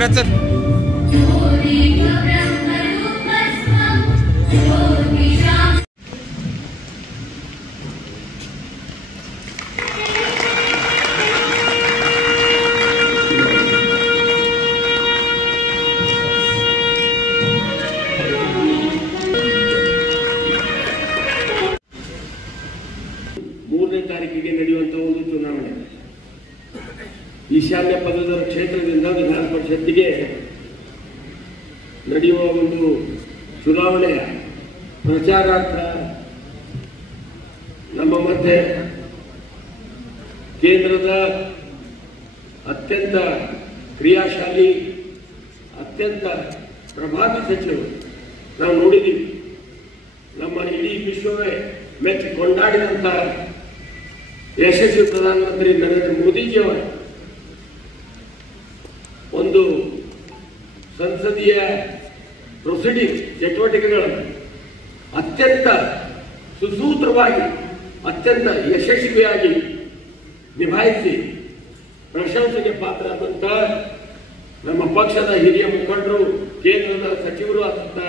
Manoj sir ತಾರೀಕಿಗೆ ನಡೆಯುವಂತ ಒಂದು ಚುನಾವಣೆ ಈಶಾನ್ಯ ಪದವೀಧರ ಕ್ಷೇತ್ರದಿಂದ ವಿಧಾನ ಪರಿಷತ್ತಿಗೆ ನಡೆಯುವ ಒಂದು ಚುನಾವಣೆಯ ಪ್ರಚಾರಾರ್ಥ ನಮ್ಮ ಮಧ್ಯೆ ಕೇಂದ್ರದ ಅತ್ಯಂತ ಕ್ರಿಯಾಶಾಲಿ ಅತ್ಯಂತ ಪ್ರಭಾವಿ ಸಚಿವರು ನಾವು ನೋಡಿದ್ದೀವಿ. ನಮ್ಮ ಇಡೀ ವಿಶ್ವವೇ ಮೆಚ್ಚಿ ಕೊಂಡಾಡಿದಂಥ ಯಶಸ್ವಿ ಪ್ರಧಾನಮಂತ್ರಿ ನರೇಂದ್ರ ಮೋದಿಜಿಯವರ ಒಂದು ಸಂಸದೀಯ ಪ್ರೊಸೀಡಿಂಗ್ ಚಟುವಟಿಕೆಗಳನ್ನು ಅತ್ಯಂತ ಸುಸೂತ್ರವಾಗಿ ಅತ್ಯಂತ ಯಶಸ್ವಿಯಾಗಿ ನಿಭಾಯಿಸಿ ಪ್ರಶಂಸೆಗೆ ಪಾತ್ರರಾದಂಥ ನಮ್ಮ ಪಕ್ಷದ ಹಿರಿಯ ಮುಖಂಡರು ಕೇಂದ್ರದ ಸಚಿವರು ಆದಂಥ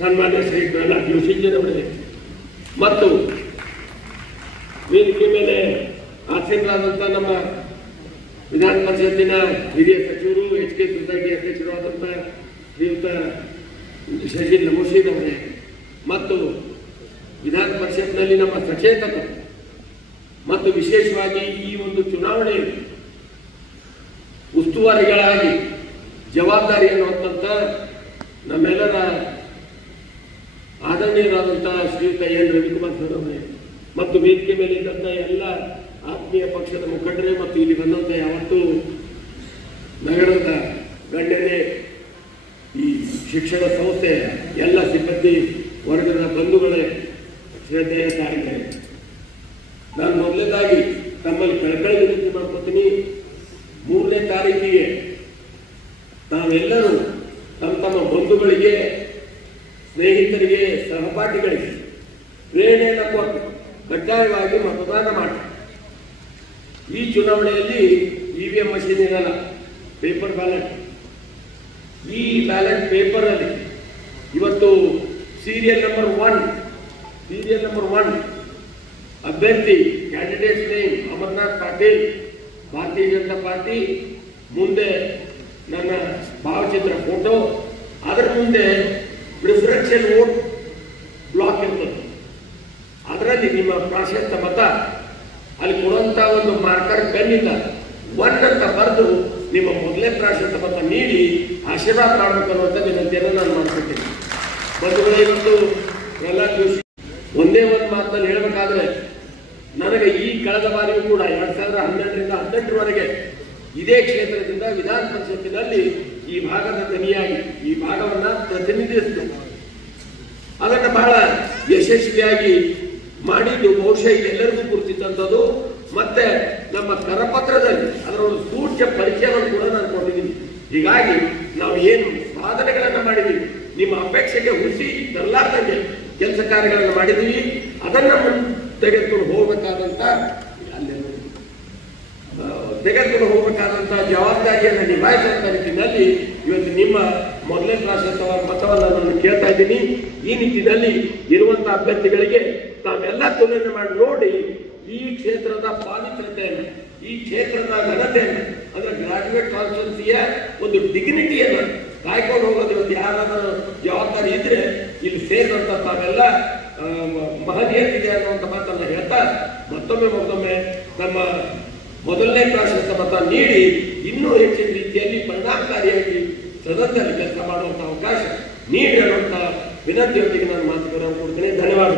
ಸನ್ಮಾನ್ಯ ಶ್ರೀ ಪ್ರಹ್ಲಾದ್ ಜೋಶಿಜಿಯವರೇ ಮತ್ತು ವೇದಿಕೆ ಮೇಲೆ ಆಸೀನರಾದಂಥ ನಮ್ಮ ವಿಧಾನ ಪರಿಷತ್ತಿನ ಹಿರಿಯ ಸಚಿವರು HK ಸೊಸೈಟಿ ಅಧ್ಯಕ್ಷರಾದಂಥ ಶ್ರೀಯುತ ಶಶಿ ನಮೋಶಿರವರೇ ಮತ್ತು ವಿಧಾನ ಪರಿಷತ್ನಲ್ಲಿ ನಮ್ಮ ಸಚೇತಕರು ಮತ್ತು ವಿಶೇಷವಾಗಿ ಈ ಒಂದು ಚುನಾವಣೆ ಉಸ್ತುವಾರಿಗಳಾಗಿ ಜವಾಬ್ದಾರಿಯನ್ನು ಹೊತ್ತಂತ ನಮ್ಮೆಲ್ಲರ ಆದರಣೀಯರಾದಂಥ ಶ್ರೀಯುತ ಎನ್ ರವಿಕುಮಾರ್ ಸರ್ ಅವರೇ ಮತ್ತು ವೇದಿಕೆ ಮೇಲೆ ಇದ್ದಂಥ ಎಲ್ಲ ಆತ್ಮೀಯ ಪಕ್ಷದ ಮುಖಂಡರೇ ಮತ್ತು ಇಲ್ಲಿ ಬಂದಂಥ ಯಾವತ್ತೂ ನಗರದ ಗಣ್ಯರೇ ಈ ಶಿಕ್ಷಣ ಸಂಸ್ಥೆ ಎಲ್ಲ ಸಿಬ್ಬಂದಿ ವರ್ಗದ ಬಂಧುಗಳೇ ಶ್ರದ್ಧೆಯ ತಾಯಿಗಳೇ, ನಾನು ಮೊದಲನೇದಾಗಿ ತಮ್ಮಲ್ಲಿ ಕಳಕಳಿ ವಿನಂತಿ ಮಾಡ್ಕೊತೀನಿ. 3ನೇ ತಾರೀಕಿಗೆ ನಾವೆಲ್ಲರೂ ತಮ್ಮ ತಮ್ಮ ಬಂಧುಗಳಿಗೆ, ಸ್ನೇಹಿತರಿಗೆ, ಸಹಪಾಠಿಗಳಿಗೆ ಪ್ರೇರಣೆಯನ್ನು ಕೊಟ್ಟು ಕಡ್ಡಾಯವಾಗಿ ಮತದಾನ ಮಾಡಿ. ಈ ಚುನಾವಣೆಯಲ್ಲಿ EVM ಮಷೀನ್ ಇರಲ್ಲ, ಪೇಪರ್ ಬ್ಯಾಲೆಟ್. ಈ ಬ್ಯಾಲೆಟ್ ಪೇಪರ್ ಅಲ್ಲಿ ಇವತ್ತು ಸೀರಿಯಲ್ ನಂಬರ್ 1 ಅಭ್ಯರ್ಥಿ ಕ್ಯಾಂಡಿಡೇಟ್ ನೇಮ್ ಅಮರನಾಥ್ ಪಾಟೀಲ್, ಭಾರತೀಯ ಜನತಾ ಪಾರ್ಟಿ, ಮುಂದೆ ನನ್ನ ಭಾವಚಿತ್ರ ಫೋಟೋ, ಅದರ ಮುಂದೆ ಪ್ರಿಫರೆನ್ಷಿಯಲ್ ವೋಟ್ ಬ್ಲಾಕ್ ಇರ್ತದೆ. ಅದರಲ್ಲಿ ನಿಮ್ಮ ಪ್ರಾಶಸ್ತ್ಯ ಮತ ಅಲ್ಲಿ ಕೊಡುವಂತ ಒಂದು ಮಾರ್ಕರ್ ಪೆನ್ನಿಂದ 1 ಅಂತ ಬರೆದು ನಿಮ್ಮ ಮೊದಲೇ ಪ್ರಾಶಸ್ತ್ಯ ಮತ ನೀಡಿ ಆಶೀರ್ವಾದ ಮಾಡಬೇಕು ಅನ್ನುವಂಥ ವಿನಂತಿಯನ್ನು ನಾನು ಮಾಡ್ಕೊತೀನಿ. ಬಂಧುಗಳೇ, ಇವತ್ತು ಪ್ರಹ್ಲಾದ್ ಜೋಶಿ ಒಂದೇ ಒಂದು ಮಾತನ್ನು ಹೇಳಬೇಕಾದ್ರೆ, ನನಗೆ ಈ ಕಳೆದ ಬಾರಿಯೂ ಕೂಡ 2012ರಿಂದ 2018ರವರೆಗೆ ಇದೇ ಕ್ಷೇತ್ರದಿಂದ ವಿಧಾನ ಪರಿಷತ್ತಿನಲ್ಲಿ ಈ ಭಾಗದ ದನಿಯಾಗಿ ಈ ಭಾಗವನ್ನ ಪ್ರತಿನಿಧಿಸಿದೆ. ಅದನ್ನು ಬಹಳ ಯಶಸ್ವಿಯಾಗಿ ಮಾಡಿದ್ದು ಬಹುಶಃ ಎಲ್ಲರಿಗೂ ಗುರುತಿದ್ದಂಥದ್ದು. ಮತ್ತೆ ನಮ್ಮ ಕರಪತ್ರದಲ್ಲಿ ಅದರ ಒಂದು ಸೂಚ್ಯ ಪರಿಚಯವನ್ನು ಕೂಡ ನಾನು ಕೊಟ್ಟಿದ್ದೀನಿ. ಹೀಗಾಗಿ ನಾವು ಏನು ಸಾಧನೆಗಳನ್ನು ಮಾಡಿದ್ದೀವಿ, ನಿಮ್ಮ ಅಪೇಕ್ಷೆಗೆ ಹುಸಿ ತರಲಾರ್ದಂಗೆ ಕೆಲಸ ಕಾರ್ಯಗಳನ್ನು ಮಾಡಿದ್ದೀವಿ. ಅದನ್ನು ತೆಗೆದುಕೊಂಡು ಹೋಗಬೇಕಾದಂಥ ಜವಾಬ್ದಾರಿಯನ್ನು ನಿಭಾಯಿಸುವಂತ ನಿಟ್ಟಿನಲ್ಲಿ ಇವತ್ತು ನಿಮ್ಮ ಮೊದಲನೇ ಪ್ರಾಶಸ್ತ್ಯ ಮತವನ್ನು ನಾನು ಕೇಳ್ತಾ ಇದ್ದೀನಿ. ಈ ನಿಟ್ಟಿನಲ್ಲಿ ಇರುವಂತಹ ಅಭ್ಯರ್ಥಿಗಳಿಗೆ ತಾವೆಲ್ಲ ತುಲನೆ ಮಾಡಿ ನೋಡಿ ಈ ಕ್ಷೇತ್ರದ ಪಾವಿತ್ರ್ಯತೆಯನ್ನು, ಈ ಕ್ಷೇತ್ರದ ಘನತೆಯನ್ನು, ಅಂದ್ರೆ ಗ್ರಾಜುಯೇಟ್ ಕಾನ್ಸ್ಟಿಟ್ಯೂನ್ಸಿಯ ಒಂದು ಡಿಗ್ನಿಟಿಯನ್ನು ಕಾಯ್ಕೊಂಡು ಹೋಗೋದು ಇವತ್ತು ಯಾರಾದರೂ ಜವಾಬ್ದಾರಿ ಇದ್ರೆ ಇಲ್ಲಿ ಸೇರಿದಂತ ತಾವೆಲ್ಲ ಮಹನೀಯರಿದೆ ಅನ್ನುವಂಥ ಮಾತನ್ನು ಹೇಳ್ತಾ ಮತ್ತೊಮ್ಮೆ ನಮ್ಮ ಮೊದಲನೇ ಪ್ರಾಶಸ್ತ್ಯ ಮತ ನೀಡಿ ಇನ್ನೂ ಹೆಚ್ಚಿನ ರೀತಿಯಲ್ಲಿ ಪರಿಣಾಮಕಾರಿಯಾಗಿ ಸದನದಲ್ಲಿ ಕೆಲಸ ಮಾಡುವಂಥ ಅವಕಾಶ ನೀಡಿ ಅನ್ನುವಂಥ ವಿನಂತಿಯೊಂದಿಗೆ ನಾನು ಮಾತುಗಳನ್ನು ಕೊಡ್ತೇನೆ. ಧನ್ಯವಾದ.